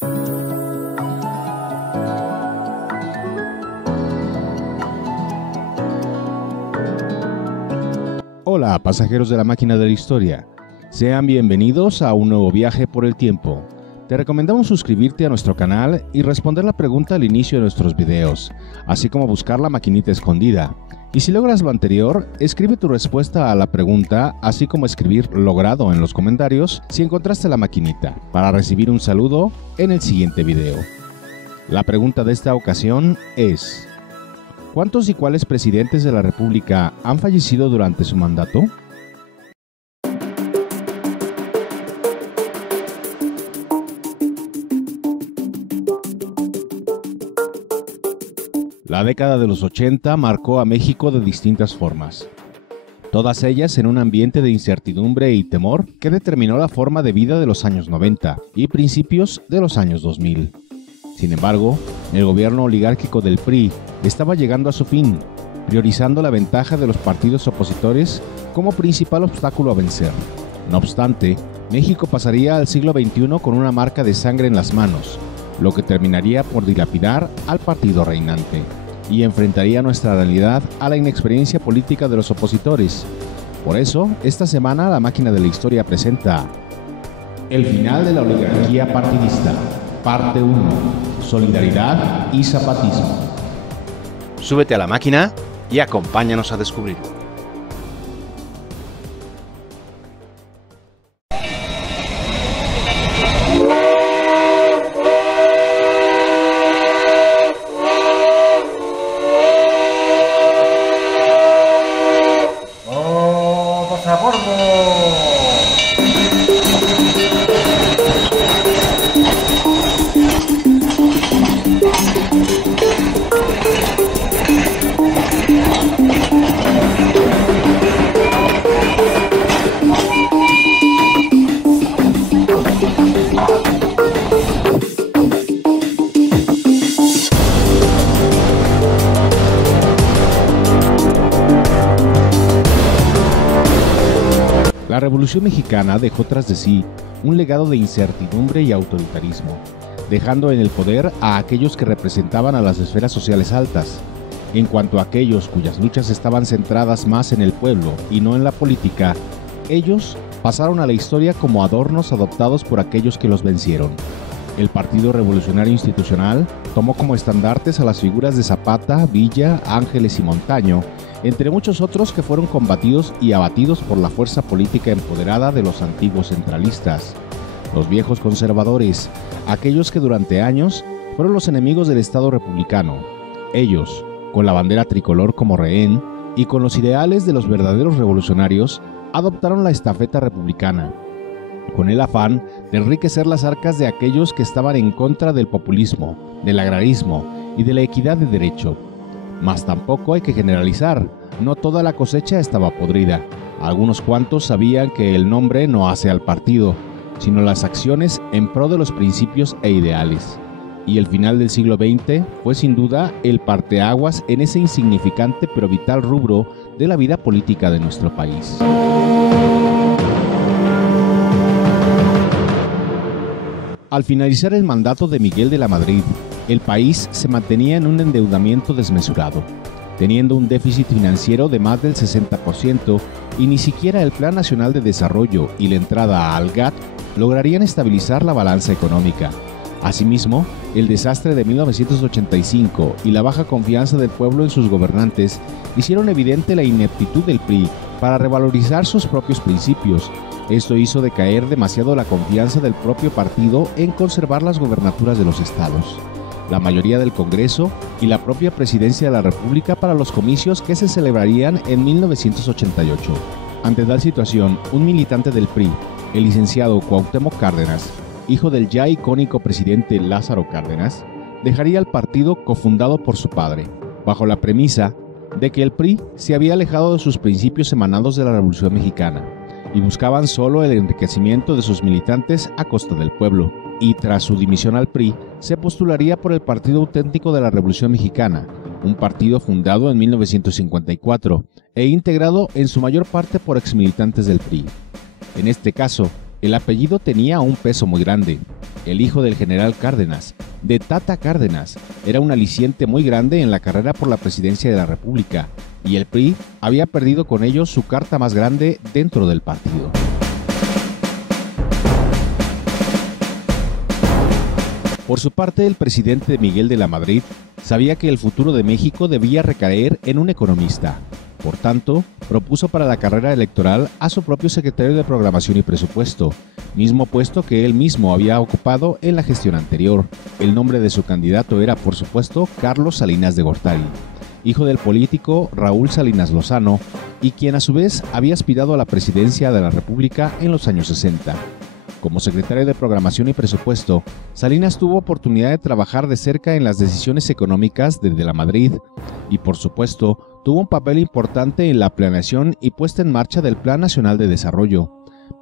Hola, pasajeros de la máquina de la historia. Sean bienvenidos a un nuevo viaje por el tiempo. Te recomendamos suscribirte a nuestro canal y responder la pregunta al inicio de nuestros videos, así como buscar la maquinita escondida. Y si logras lo anterior, escribe tu respuesta a la pregunta, así como escribir logrado en los comentarios si encontraste la maquinita, para recibir un saludo en el siguiente video. La pregunta de esta ocasión es: ¿cuántos y cuáles presidentes de la República han fallecido durante su mandato? La década de los 80 marcó a México de distintas formas, todas ellas en un ambiente de incertidumbre y temor que determinó la forma de vida de los años 90 y principios de los años 2000. Sin embargo, el gobierno oligárquico del PRI estaba llegando a su fin, priorizando la ventaja de los partidos opositores como principal obstáculo a vencer. No obstante, México pasaría al siglo XXI con una marca de sangre en las manos, lo que terminaría por dilapidar al partido reinante, y enfrentaría nuestra realidad a la inexperiencia política de los opositores. Por eso, esta semana la máquina de la historia presenta El final de la oligarquía partidista, parte 1, solidaridad y zapatismo. Súbete a la máquina y acompáñanos a descubrirlo. La Revolución Mexicana dejó tras de sí un legado de incertidumbre y autoritarismo, dejando en el poder a aquellos que representaban a las esferas sociales altas, en cuanto a aquellos cuyas luchas estaban centradas más en el pueblo y no en la política. Ellos pasaron a la historia como adornos adoptados por aquellos que los vencieron. El Partido Revolucionario Institucional tomó como estandartes a las figuras de Zapata, Villa, Ángeles y Montaño, entre muchos otros que fueron combatidos y abatidos por la fuerza política empoderada de los antiguos centralistas, los viejos conservadores, aquellos que durante años fueron los enemigos del Estado republicano. Ellos, con la bandera tricolor como rehén y con los ideales de los verdaderos revolucionarios, adoptaron la estafeta republicana, con el afán de enriquecer las arcas de aquellos que estaban en contra del populismo, del agrarismo y de la equidad de derecho. Mas tampoco hay que generalizar, no toda la cosecha estaba podrida. Algunos cuantos sabían que el nombre no hace al partido, sino las acciones en pro de los principios e ideales. Y el final del siglo XX fue sin duda el parteaguas en ese insignificante pero vital rubro de la vida política de nuestro país. Al finalizar el mandato de Miguel de la Madrid, el país se mantenía en un endeudamiento desmesurado, teniendo un déficit financiero de más del 60%, y ni siquiera el Plan Nacional de Desarrollo y la entrada al GATT lograrían estabilizar la balanza económica. Asimismo, el desastre de 1985 y la baja confianza del pueblo en sus gobernantes hicieron evidente la ineptitud del PRI para revalorizar sus propios principios. Esto hizo decaer demasiado la confianza del propio partido en conservar las gobernaturas de los estados, la mayoría del Congreso y la propia Presidencia de la República para los comicios que se celebrarían en 1988. Ante tal situación, un militante del PRI, el licenciado Cuauhtémoc Cárdenas, hijo del ya icónico presidente Lázaro Cárdenas, dejaría el partido cofundado por su padre, bajo la premisa de que el PRI se había alejado de sus principios emanados de la Revolución Mexicana y buscaban solo el enriquecimiento de sus militantes a costa del pueblo, y tras su dimisión al PRI, se postularía por el Partido Auténtico de la Revolución Mexicana, un partido fundado en 1954 e integrado en su mayor parte por exmilitantes del PRI. En este caso, el apellido tenía un peso muy grande. el hijo del general Cárdenas, de Tata Cárdenas, era un aliciente muy grande en la carrera por la presidencia de la República, y el PRI había perdido con ello su carta más grande dentro del partido. Por su parte, el presidente Miguel de la Madrid sabía que el futuro de México debía recaer en un economista. Por tanto, propuso para la carrera electoral a su propio secretario de Programación y Presupuesto, mismo puesto que él mismo había ocupado en la gestión anterior. El nombre de su candidato era, por supuesto, Carlos Salinas de Gortari, hijo del político Raúl Salinas Lozano, y quien a su vez había aspirado a la presidencia de la República en los años 60. Como secretario de Programación y Presupuesto, Salinas tuvo oportunidad de trabajar de cerca en las decisiones económicas de la Madrid y, por supuesto, tuvo un papel importante en la planeación y puesta en marcha del Plan Nacional de Desarrollo.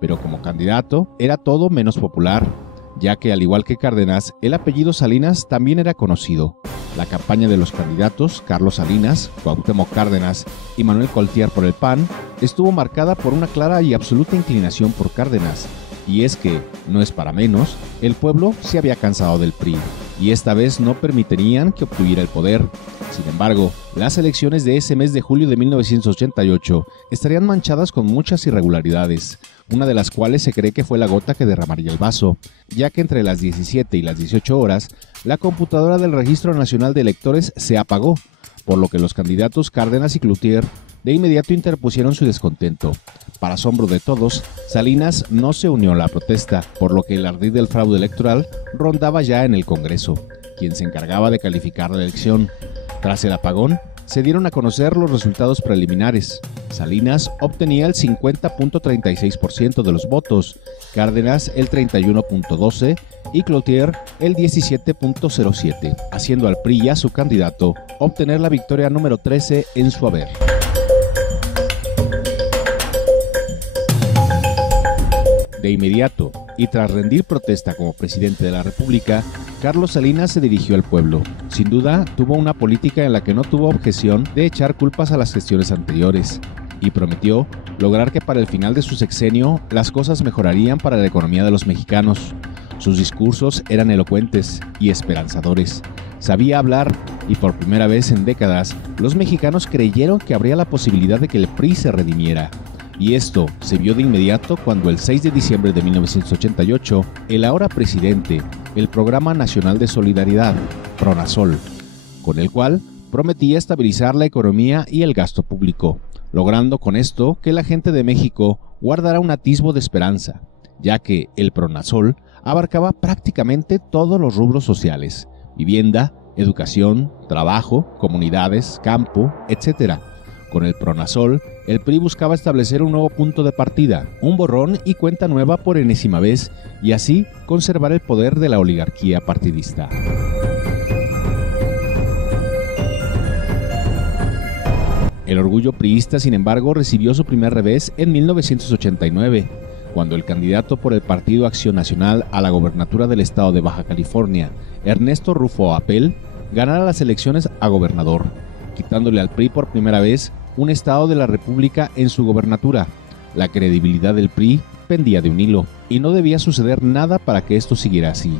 Pero como candidato era todo menos popular, ya que al igual que Cárdenas, el apellido Salinas también era conocido. La campaña de los candidatos, Carlos Salinas, Cuauhtémoc Cárdenas y Manuel Coltier por el PAN, estuvo marcada por una clara y absoluta inclinación por Cárdenas. Y es que, no es para menos, el pueblo se había cansado del PRI, y esta vez no permitirían que obtuviera el poder. Sin embargo, las elecciones de ese mes de julio de 1988 estarían manchadas con muchas irregularidades, una de las cuales se cree que fue la gota que derramaría el vaso, ya que entre las 17 y las 18 horas, la computadora del Registro Nacional de Electores se apagó, por lo que los candidatos Cárdenas y Cloutier de inmediato interpusieron su descontento. Para asombro de todos, Salinas no se unió a la protesta, por lo que el ardid del fraude electoral rondaba ya en el Congreso, quien se encargaba de calificar la elección. Tras el apagón, se dieron a conocer los resultados preliminares. Salinas obtenía el 50.36% de los votos, Cárdenas el 31.12% y Cloutier el 17.07%, haciendo al PRI y a su candidato obtener la victoria número 13 en su haber. De inmediato, y tras rendir protesta como presidente de la República, Carlos Salinas se dirigió al pueblo. Sin duda, tuvo una política en la que no tuvo objeción de echar culpas a las gestiones anteriores, y prometió lograr que para el final de su sexenio las cosas mejorarían para la economía de los mexicanos. Sus discursos eran elocuentes y esperanzadores. Sabía hablar y por primera vez en décadas, los mexicanos creyeron que habría la posibilidad de que el PRI se redimiera. Y esto se vio de inmediato cuando el 6 de diciembre de 1988, el ahora presidente, el Programa Nacional de Solidaridad, PRONASOL, con el cual prometía estabilizar la economía y el gasto público, logrando con esto que la gente de México guardara un atisbo de esperanza, ya que el PRONASOL abarcaba prácticamente todos los rubros sociales: vivienda, educación, trabajo, comunidades, campo, etc. Con el PRONASOL, el PRI buscaba establecer un nuevo punto de partida, un borrón y cuenta nueva por enésima vez, y así conservar el poder de la oligarquía partidista. El orgullo priista, sin embargo, recibió su primer revés en 1989, cuando el candidato por el Partido Acción Nacional a la gobernatura del estado de Baja California, Ernesto Rufo Apel, ganara las elecciones a gobernador, quitándole al PRI por primera vez un estado de la República en su gobernatura. La credibilidad del PRI pendía de un hilo, y no debía suceder nada para que esto siguiera así.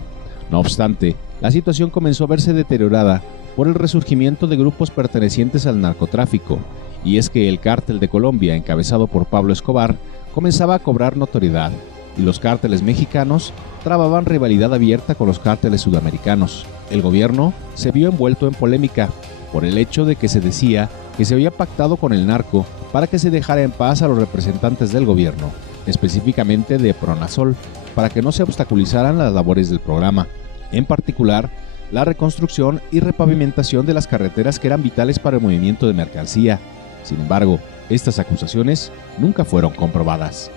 No obstante, la situación comenzó a verse deteriorada por el resurgimiento de grupos pertenecientes al narcotráfico, y es que el Cártel de Colombia, encabezado por Pablo Escobar, comenzaba a cobrar notoriedad, y los cárteles mexicanos trababan rivalidad abierta con los cárteles sudamericanos. El gobierno se vio envuelto en polémica por el hecho de que se decía que se había pactado con el narco para que se dejara en paz a los representantes del gobierno, específicamente de PRONASOL, para que no se obstaculizaran las labores del programa, en particular la reconstrucción y repavimentación de las carreteras que eran vitales para el movimiento de mercancía. Sin embargo, estas acusaciones nunca fueron comprobadas.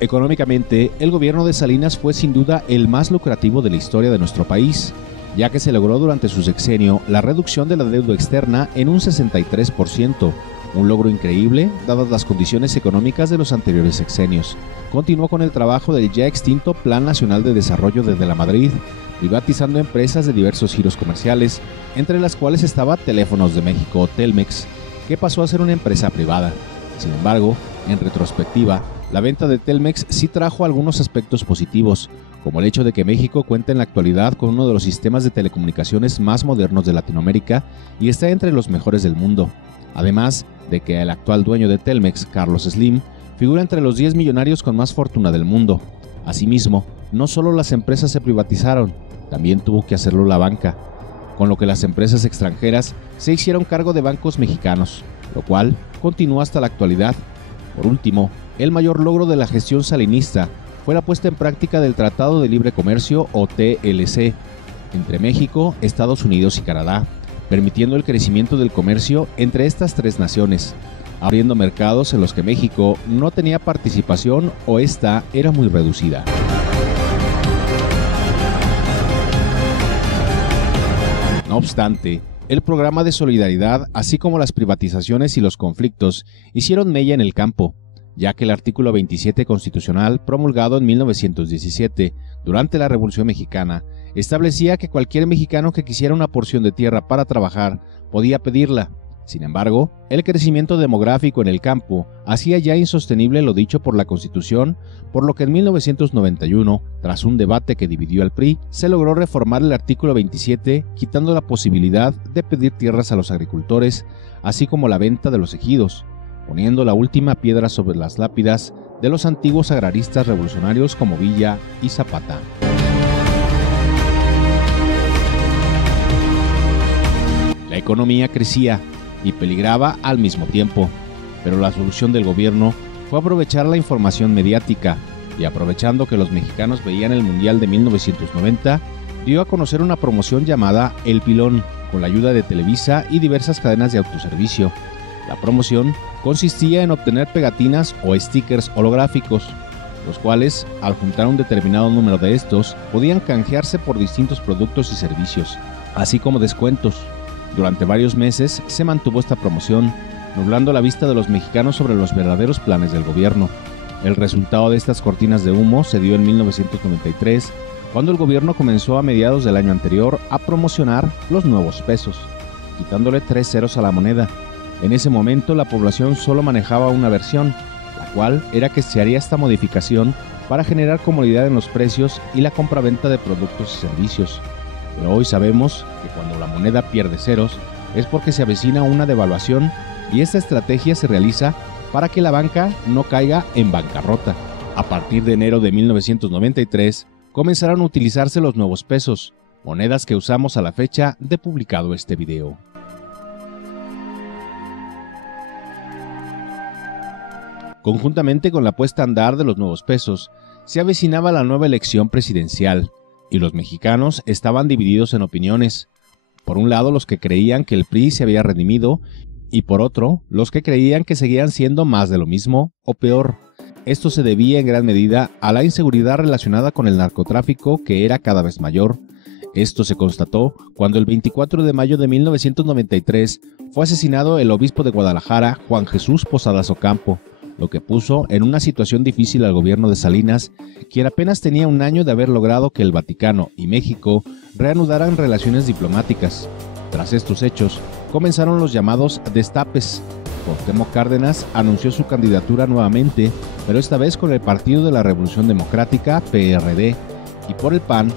Económicamente, el gobierno de Salinas fue sin duda el más lucrativo de la historia de nuestro país, ya que se logró durante su sexenio la reducción de la deuda externa en un 63%, un logro increíble dadas las condiciones económicas de los anteriores sexenios. Continuó con el trabajo del ya extinto Plan Nacional de Desarrollo desde la Madrid, privatizando empresas de diversos giros comerciales, entre las cuales estaba Teléfonos de México, Telmex, que pasó a ser una empresa privada. Sin embargo, en retrospectiva, la venta de Telmex sí trajo algunos aspectos positivos, como el hecho de que México cuenta en la actualidad con uno de los sistemas de telecomunicaciones más modernos de Latinoamérica y está entre los mejores del mundo. Además de que el actual dueño de Telmex, Carlos Slim, figura entre los 10 millonarios con más fortuna del mundo. Asimismo, no solo las empresas se privatizaron, también tuvo que hacerlo la banca, con lo que las empresas extranjeras se hicieron cargo de bancos mexicanos, lo cual continúa hasta la actualidad. Por último, el mayor logro de la gestión salinista fue la puesta en práctica del Tratado de Libre Comercio o TLC entre México, Estados Unidos y Canadá, permitiendo el crecimiento del comercio entre estas tres naciones, abriendo mercados en los que México no tenía participación o esta era muy reducida. No obstante, el programa de solidaridad, así como las privatizaciones y los conflictos, hicieron mella en el campo, ya que el artículo 27 constitucional, promulgado en 1917, durante la Revolución Mexicana, establecía que cualquier mexicano que quisiera una porción de tierra para trabajar podía pedirla. Sin embargo, el crecimiento demográfico en el campo hacía ya insostenible lo dicho por la Constitución, por lo que en 1991, tras un debate que dividió al PRI, se logró reformar el artículo 27, quitando la posibilidad de pedir tierras a los agricultores, así como la venta de los ejidos, poniendo la última piedra sobre las lápidas de los antiguos agraristas revolucionarios como Villa y Zapata. La economía crecía y peligraba al mismo tiempo, pero la solución del gobierno fue aprovechar la información mediática y, aprovechando que los mexicanos veían el Mundial de 1990, dio a conocer una promoción llamada El Pilón, con la ayuda de Televisa y diversas cadenas de autoservicio. La promoción consistía en obtener pegatinas o stickers holográficos, los cuales, al juntar un determinado número de estos, podían canjearse por distintos productos y servicios, así como descuentos. Durante varios meses se mantuvo esta promoción, nublando la vista de los mexicanos sobre los verdaderos planes del gobierno. El resultado de estas cortinas de humo se dio en 1993, cuando el gobierno comenzó a mediados del año anterior a promocionar los nuevos pesos, quitándole 3 ceros a la moneda. En ese momento la población solo manejaba una versión, la cual era que se haría esta modificación para generar comodidad en los precios y la compraventa de productos y servicios. Pero hoy sabemos que cuando la moneda pierde ceros es porque se avecina una devaluación y esta estrategia se realiza para que la banca no caiga en bancarrota. A partir de enero de 1993 comenzaron a utilizarse los nuevos pesos, monedas que usamos a la fecha de publicado este video. Conjuntamente con la puesta a andar de los nuevos pesos, se avecinaba la nueva elección presidencial, y los mexicanos estaban divididos en opiniones. Por un lado, los que creían que el PRI se había redimido, y por otro, los que creían que seguían siendo más de lo mismo o peor. Esto se debía en gran medida a la inseguridad relacionada con el narcotráfico, que era cada vez mayor. Esto se constató cuando el 24 de mayo de 1993 fue asesinado el obispo de Guadalajara, Juan Jesús Posadas Ocampo, lo que puso en una situación difícil al gobierno de Salinas, quien apenas tenía un año de haber logrado que el Vaticano y México reanudaran relaciones diplomáticas. Tras estos hechos, comenzaron los llamados destapes. Cuauhtémoc Cárdenas anunció su candidatura nuevamente, pero esta vez con el Partido de la Revolución Democrática, PRD, y por el PAN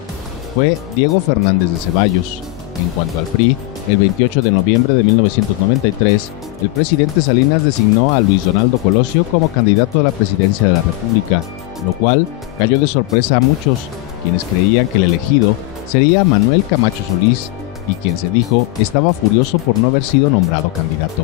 fue Diego Fernández de Ceballos. En cuanto al PRI, el 28 de noviembre de 1993, el presidente Salinas designó a Luis Donaldo Colosio como candidato a la presidencia de la República, lo cual cayó de sorpresa a muchos, quienes creían que el elegido sería Manuel Camacho Solís, y quien se dijo estaba furioso por no haber sido nombrado candidato.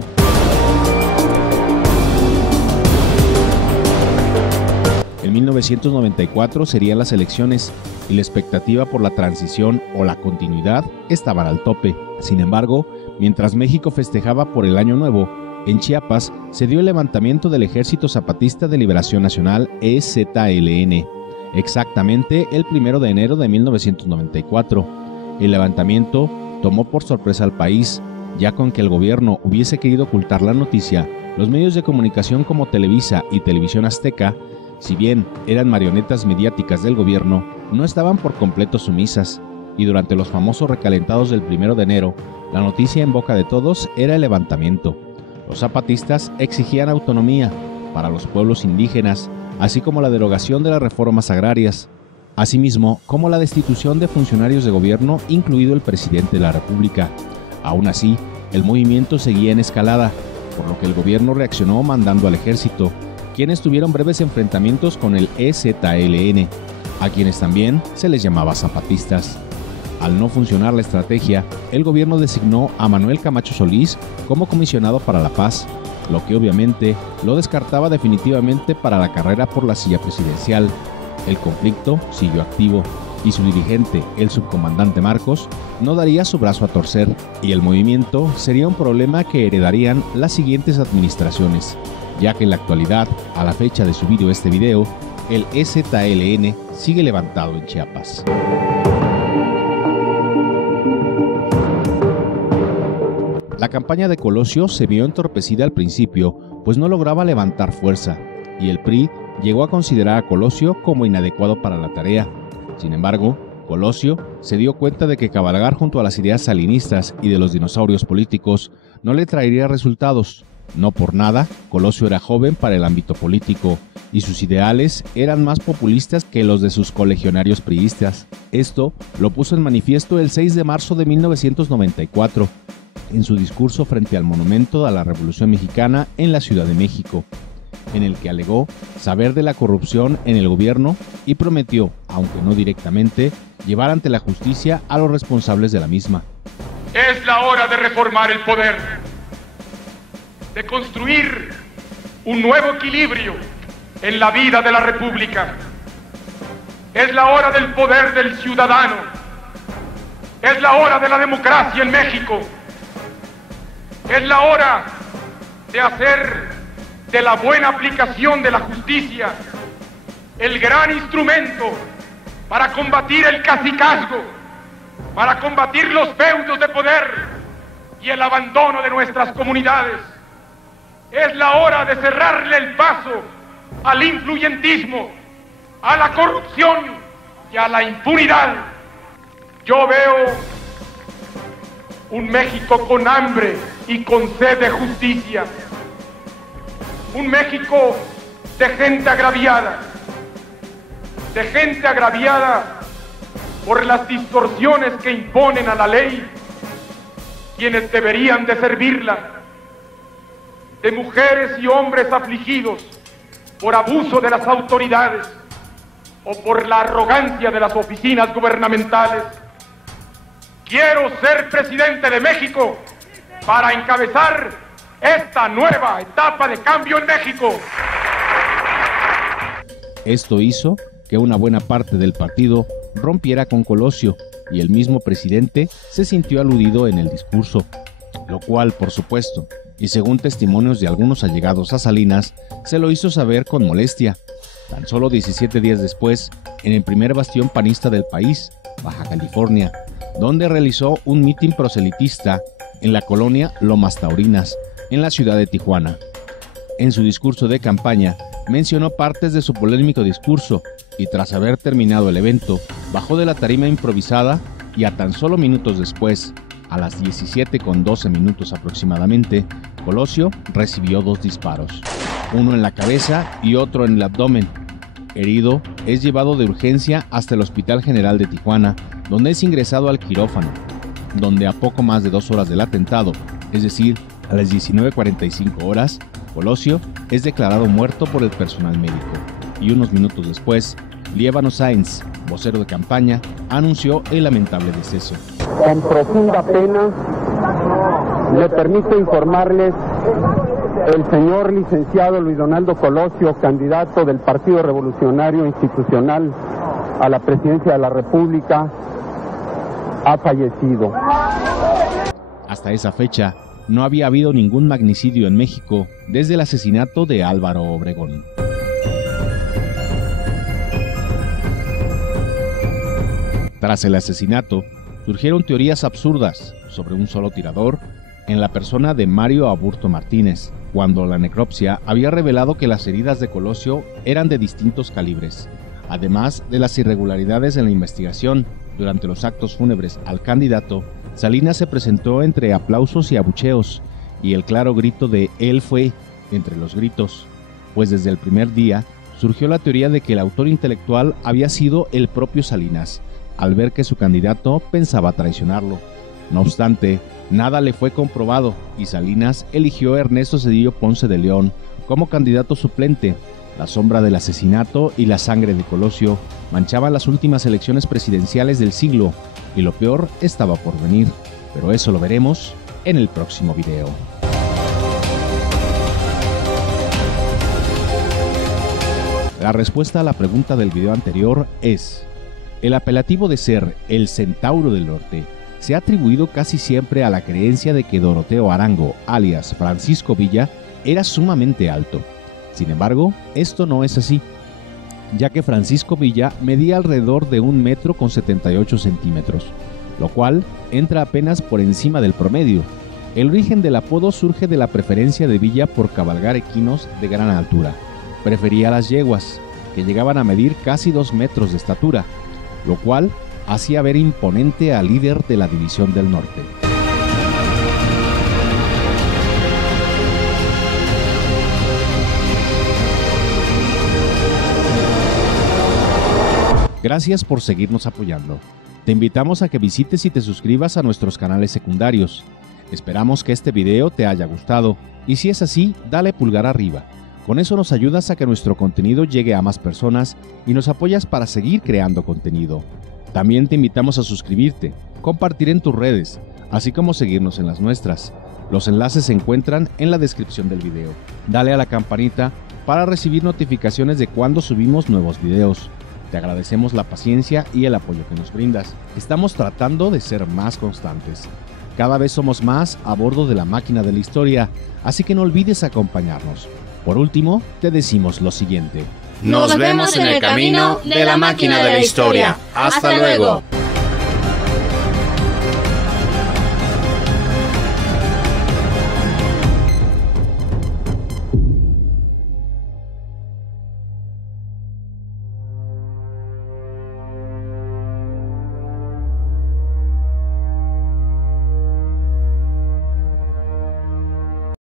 En 1994 serían las elecciones y la expectativa por la transición o la continuidad estaban al tope. Sin embargo, mientras México festejaba por el Año Nuevo, en Chiapas se dio el levantamiento del Ejército Zapatista de Liberación Nacional, EZLN, exactamente el 1 de enero de 1994. El levantamiento tomó por sorpresa al país, ya con que el gobierno hubiese querido ocultar la noticia, los medios de comunicación como Televisa y Televisión Azteca, si bien eran marionetas mediáticas del gobierno, no estaban por completo sumisas, y durante los famosos recalentados del 1 de enero, la noticia en boca de todos era el levantamiento. Los zapatistas exigían autonomía para los pueblos indígenas, así como la derogación de las reformas agrarias, asimismo como la destitución de funcionarios de gobierno, incluido el presidente de la República. Aún así, el movimiento seguía en escalada, por lo que el gobierno reaccionó mandando al ejército, quienes tuvieron breves enfrentamientos con el EZLN, a quienes también se les llamaba zapatistas. Al no funcionar la estrategia, el gobierno designó a Manuel Camacho Solís como comisionado para la paz, lo que obviamente lo descartaba definitivamente para la carrera por la silla presidencial. El conflicto siguió activo y su dirigente, el subcomandante Marcos, no daría su brazo a torcer, y el movimiento sería un problema que heredarían las siguientes administraciones, ya que en la actualidad, a la fecha de subir este video, el EZLN sigue levantado en Chiapas. La campaña de Colosio se vio entorpecida al principio, pues no lograba levantar fuerza, y el PRI llegó a considerar a Colosio como inadecuado para la tarea. Sin embargo, Colosio se dio cuenta de que cabalgar junto a las ideas salinistas y de los dinosaurios políticos no le traería resultados. No por nada, Colosio era joven para el ámbito político, y sus ideales eran más populistas que los de sus colegionarios priistas. Esto lo puso en manifiesto el 6 de marzo de 1994, en su discurso frente al Monumento a la Revolución Mexicana en la Ciudad de México, en el que alegó saber de la corrupción en el gobierno y prometió, aunque no directamente, llevar ante la justicia a los responsables de la misma. Es la hora de reformar el poder, de construir un nuevo equilibrio en la vida de la República. Es la hora del poder del ciudadano. Es la hora de la democracia en México. Es la hora de hacer de la buena aplicación de la justicia el gran instrumento para combatir el cacicazgo, para combatir los feudos de poder y el abandono de nuestras comunidades. Es la hora de cerrarle el paso al influyentismo, a la corrupción y a la impunidad. Yo veo un México con hambre y con sed de justicia. Un México de gente agraviada por las distorsiones que imponen a la ley quienes deberían de servirla, de mujeres y hombres afligidos por abuso de las autoridades o por la arrogancia de las oficinas gubernamentales. Quiero ser presidente de México para encabezar esta nueva etapa de cambio en México. Esto hizo que una buena parte del partido rompiera con Colosio, y el mismo presidente se sintió aludido en el discurso, lo cual, por supuesto, y según testimonios de algunos allegados a Salinas, se lo hizo saber con molestia. Tan solo 17 días después, en el primer bastión panista del país, Baja California, donde realizó un mitin proselitista en la colonia Lomas Taurinas, en la ciudad de Tijuana. En su discurso de campaña, mencionó partes de su polémico discurso y tras haber terminado el evento, bajó de la tarima improvisada y a tan solo minutos después, a las 17:12 aproximadamente, Colosio recibió 2 disparos, uno en la cabeza y otro en el abdomen. Herido, es llevado de urgencia hasta el Hospital General de Tijuana, donde es ingresado al quirófano, donde a poco más de 2 horas del atentado, es decir, a las 19:45 horas, Colosio es declarado muerto por el personal médico, y unos minutos después, Líbano Sáenz, vocero de campaña, anunció el lamentable deceso. Con profunda pena, me permito informarles, el señor licenciado Luis Donaldo Colosio, candidato del Partido Revolucionario Institucional a la presidencia de la República, ha fallecido. Hasta esa fecha, no había habido ningún magnicidio en México desde el asesinato de Álvaro Obregón. Tras el asesinato, surgieron teorías absurdas sobre un solo tirador en la persona de Mario Aburto Martínez, cuando la necropsia había revelado que las heridas de Colosio eran de distintos calibres, además de las irregularidades en la investigación. Durante los actos fúnebres al candidato, Salinas se presentó entre aplausos y abucheos, y el claro grito de "él fue" entre los gritos, pues desde el primer día surgió la teoría de que el autor intelectual había sido el propio Salinas, al ver que su candidato pensaba traicionarlo. No obstante, nada le fue comprobado y Salinas eligió a Ernesto Zedillo Ponce de León como candidato suplente. La sombra del asesinato y la sangre de Colosio manchaban las últimas elecciones presidenciales del siglo y lo peor estaba por venir, pero eso lo veremos en el próximo video. La respuesta a la pregunta del video anterior es: el apelativo de ser el Centauro del Norte se ha atribuido casi siempre a la creencia de que Doroteo Arango, alias Francisco Villa, era sumamente alto. Sin embargo, esto no es así, ya que Francisco Villa medía alrededor de 1,78 m, lo cual entra apenas por encima del promedio. El origen del apodo surge de la preferencia de Villa por cabalgar equinos de gran altura. Prefería las yeguas, que llegaban a medir casi 2 metros de estatura, lo cual hacía ver imponente al líder de la División del Norte. Gracias por seguirnos apoyando. Te invitamos a que visites y te suscribas a nuestros canales secundarios. Esperamos que este video te haya gustado y si es así, dale pulgar arriba. Con eso nos ayudas a que nuestro contenido llegue a más personas y nos apoyas para seguir creando contenido. También te invitamos a suscribirte, compartir en tus redes, así como seguirnos en las nuestras. Los enlaces se encuentran en la descripción del video. Dale a la campanita para recibir notificaciones de cuando subimos nuevos videos. Te agradecemos la paciencia y el apoyo que nos brindas. Estamos tratando de ser más constantes. Cada vez somos más a bordo de la máquina de la historia, así que no olvides acompañarnos. Por último, te decimos lo siguiente. Nos vemos en el camino de la máquina de la historia. ¡Hasta luego!